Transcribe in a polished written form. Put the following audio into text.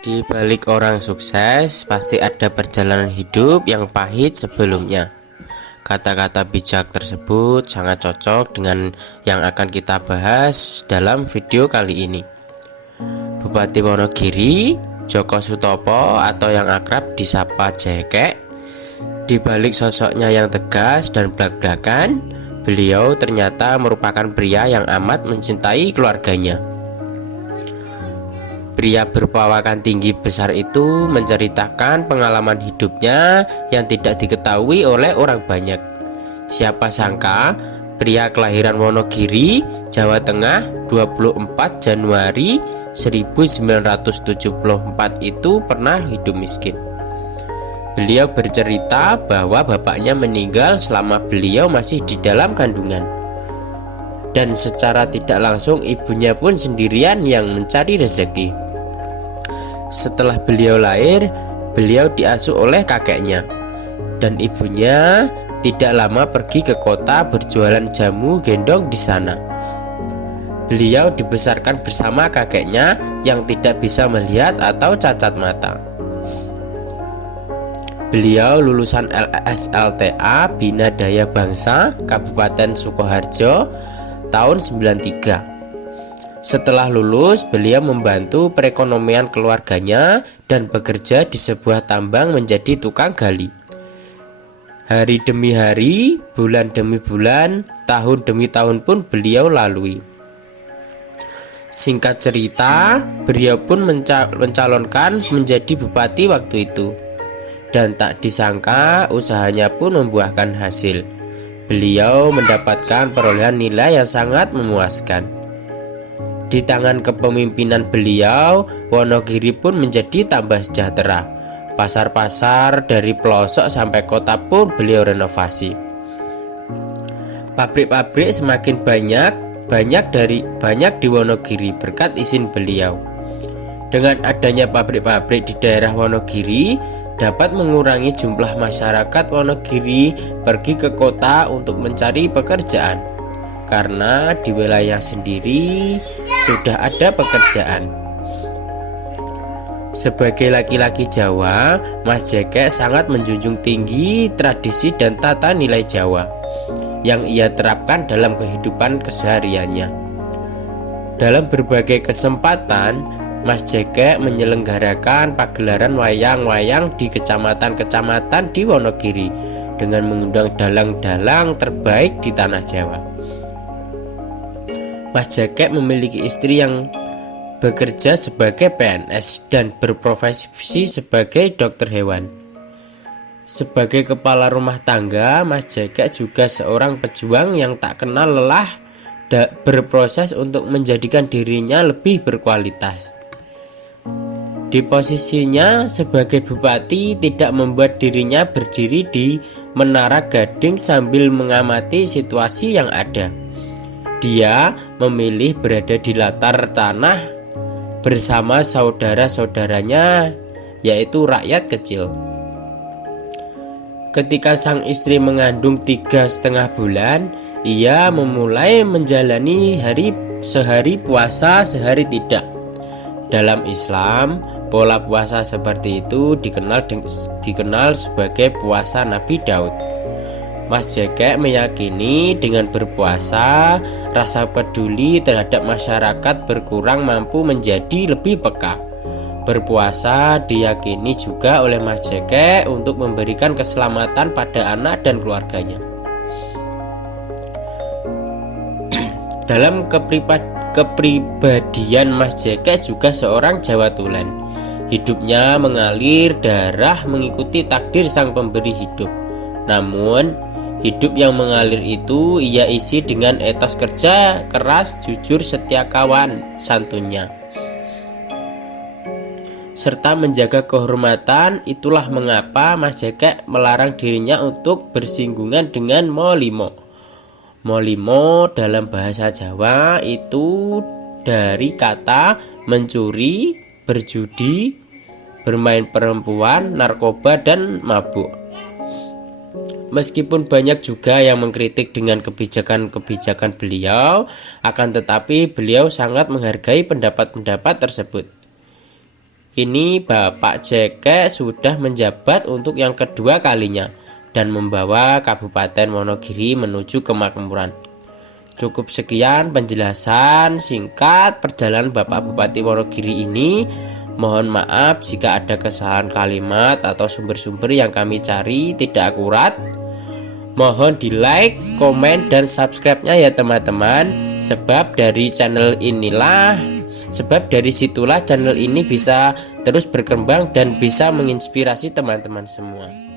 Di balik orang sukses, pasti ada perjalanan hidup yang pahit sebelumnya. Kata-kata bijak tersebut sangat cocok dengan yang akan kita bahas dalam video kali ini. Bupati Wonogiri, Joko Sutopo atau yang akrab disapa Jekek. Di balik sosoknya yang tegas dan blak-blakan, beliau ternyata merupakan pria yang amat mencintai keluarganya. Pria berpawakan tinggi besar itu menceritakan pengalaman hidupnya yang tidak diketahui oleh orang banyak. Siapa sangka pria kelahiran Wonogiri, Jawa Tengah 24 Januari 1974 itu pernah hidup miskin. Beliau bercerita bahwa bapaknya meninggal selama beliau masih di dalam kandungan. Dan secara tidak langsung ibunya pun sendirian yang mencari rezeki. Setelah beliau lahir, beliau diasuh oleh kakeknya. Dan ibunya tidak lama pergi ke kota berjualan jamu gendong di sana. Beliau dibesarkan bersama kakeknya yang tidak bisa melihat atau cacat mata. Beliau lulusan LSLTA Bina Daya Bangsa Kabupaten Sukoharjo tahun 93. Setelah lulus, beliau membantu perekonomian keluarganya dan bekerja di sebuah tambang menjadi tukang gali. Hari demi hari, bulan demi bulan, tahun demi tahun pun beliau lalui. Singkat cerita, beliau pun mencalonkan menjadi bupati waktu itu. Dan tak disangka usahanya pun membuahkan hasil. Beliau mendapatkan perolehan nilai yang sangat memuaskan. Di tangan kepemimpinan beliau, Wonogiri pun menjadi tambah sejahtera. Pasar-pasar dari pelosok sampai kota pun beliau renovasi. Pabrik-pabrik semakin banyak di Wonogiri berkat izin beliau. Dengan adanya pabrik-pabrik di daerah Wonogiri, dapat mengurangi jumlah masyarakat Wonogiri pergi ke kota untuk mencari pekerjaan, karena di wilayah sendiri sudah ada pekerjaan. Sebagai laki-laki Jawa, Mas Jekek sangat menjunjung tinggi tradisi dan tata nilai Jawa yang ia terapkan dalam kehidupan kesehariannya. Dalam berbagai kesempatan, Mas Jekek menyelenggarakan pagelaran wayang-wayang di kecamatan-kecamatan di Wonogiri dengan mengundang dalang-dalang terbaik di tanah Jawa. Mas Jekek memiliki istri yang bekerja sebagai PNS dan berprofesi sebagai dokter hewan. Sebagai kepala rumah tangga, Mas Jekek juga seorang pejuang yang tak kenal lelah berproses untuk menjadikan dirinya lebih berkualitas. Di posisinya sebagai bupati tidak membuat dirinya berdiri di Menara Gading sambil mengamati situasi yang ada. Dia memilih berada di latar tanah bersama saudara-saudaranya, yaitu rakyat kecil. Ketika sang istri mengandung 3,5 bulan, ia memulai menjalani sehari puasa sehari tidak. Dalam Islam, pola puasa seperti itu dikenal sebagai puasa Nabi Daud. Mas Jekek meyakini dengan berpuasa, rasa peduli terhadap masyarakat berkurang mampu menjadi lebih peka. Berpuasa diyakini juga oleh Mas Jekek untuk memberikan keselamatan pada anak dan keluarganya. Dalam kepribadian Mas Jekek juga seorang Jawa Tulen. Hidupnya mengalir darah mengikuti takdir sang pemberi hidup. Namun, hidup yang mengalir itu ia isi dengan etos kerja keras, jujur, setia kawan, santunnya, serta menjaga kehormatan. Itulah mengapa Mas Jekek melarang dirinya untuk bersinggungan dengan molimo. Molimo dalam bahasa Jawa itu dari kata mencuri, berjudi, bermain perempuan, narkoba, dan mabuk. Meskipun banyak juga yang mengkritik dengan kebijakan-kebijakan beliau, akan tetapi beliau sangat menghargai pendapat-pendapat tersebut. Ini Bapak Jekek sudah menjabat untuk yang kedua kalinya dan membawa Kabupaten Wonogiri menuju kemakmuran. Cukup sekian penjelasan singkat perjalanan Bapak Bupati Wonogiri ini. Mohon maaf jika ada kesalahan kalimat atau sumber-sumber yang kami cari tidak akurat. Mohon di like, komen, dan subscribe-nya ya teman-teman. Sebab dari situlah channel ini bisa terus berkembang dan bisa menginspirasi teman-teman semua.